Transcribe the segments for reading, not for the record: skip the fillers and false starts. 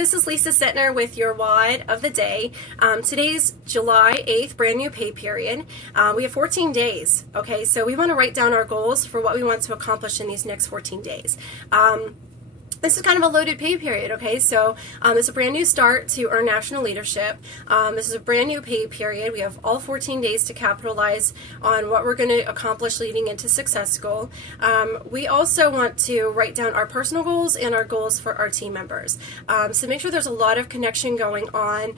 this is Lisa Sittner with your WOD of the day. Today's July 8th, brand new pay period. We have 14 days, okay? So we want to write down our goals for what we want to accomplish in these next 14 days. This is kind of a loaded pay period, okay? So it's a brand new start to earn national leadership. This is a brand new pay period. We have all 14 days to capitalize on what we're going to accomplish leading into Success Goal. We also want to write down our personal goals and our goals for our team members. So make sure there's a lot of connection going on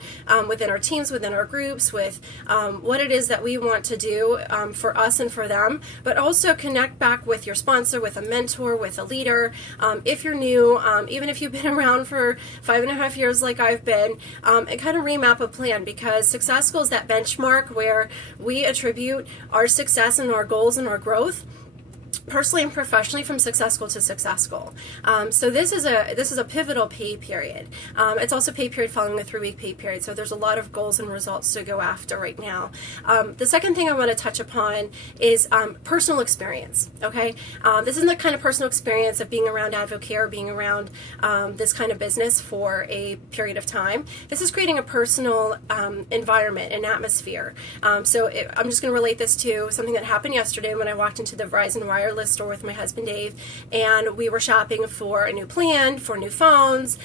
within our teams, within our groups, with what it is that we want to do for us and for them, but also connect back with your sponsor, with a mentor, with a leader. If you're new, even if you've been around for 5.5 years like I've been, and kind of remap a plan, because Success Goal is that benchmark where we attribute our success and our goals and our growth personally and professionally from Success Goal to Success Goal. So this is a pivotal pay period. It's also pay period following a 3-week pay period, so there's a lot of goals and results to go after right now. The second thing I want to touch upon is personal experience, okay? This isn't the kind of personal experience of being around Advocare or being around this kind of business for a period of time. This is creating a personal environment, an atmosphere. I'm just going to relate this to something that happened yesterday when I walked into the Verizon Wireless store with my husband Dave, and we were shopping for a new plan, for new phones,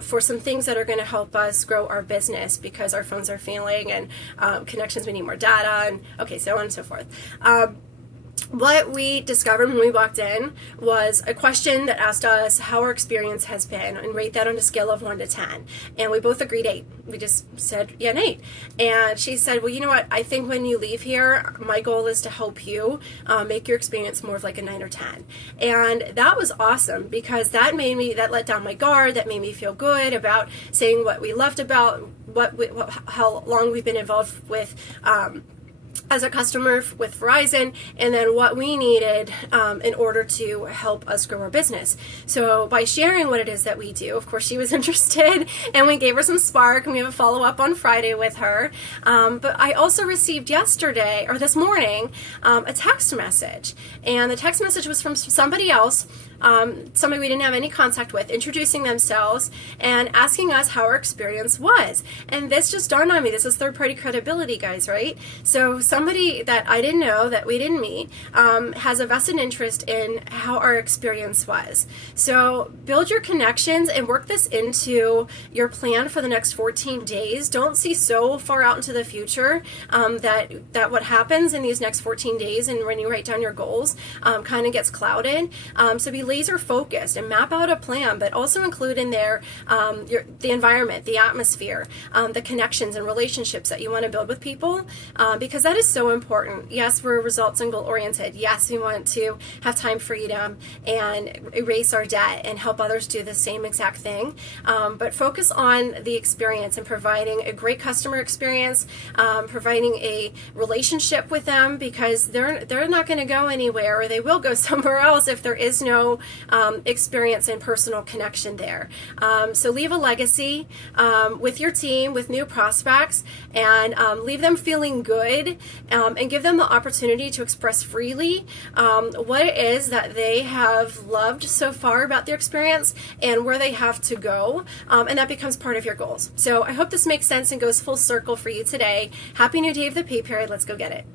for some things that are going to help us grow our business because our phones are failing and connections, we need more data, and okay, so on and so forth. What we discovered when we walked in was a question that asked us how our experience has been and rate that on a scale of 1 to 10. And we both agreed 8. We just said, yeah, an 8. And she said, well, you know what? I think when you leave here, my goal is to help you make your experience more of like a 9 or 10. And that was awesome, because that let down my guard. That made me feel good about saying what we loved about how long we've been involved with as a customer with Verizon, and then what we needed in order to help us grow our business. So by sharing what it is that we do, of course she was interested, and we gave her some spark, and we have a follow-up on Friday with her. But I also received this morning, a text message, and the text message was from somebody else, somebody we didn't have any contact with, introducing themselves and asking us how our experience was. And this just dawned on me. This is third-party credibility, guys, right? So somebody that I didn't know, that we didn't meet, has a vested interest in how our experience was. So build your connections and work this into your plan for the next 14 days. Don't see so far out into the future that what happens in these next 14 days and when you write down your goals kind of gets clouded. So be laser focused and map out a plan, but also include in there the environment, the atmosphere, the connections and relationships that you want to build with people, because that is so important. Yes, we're results and goal oriented. Yes, we want to have time freedom and erase our debt and help others do the same exact thing, but focus on the experience and providing a great customer experience, providing a relationship with them, because they're not going to go anywhere, or they will go somewhere else if there is no experience and personal connection there. So leave a legacy with your team, with new prospects, and leave them feeling good, and give them the opportunity to express freely what it is that they have loved so far about their experience and where they have to go, and that becomes part of your goals. So I hope this makes sense and goes full circle for you today. Happy new day of the pay period. Let's go get it.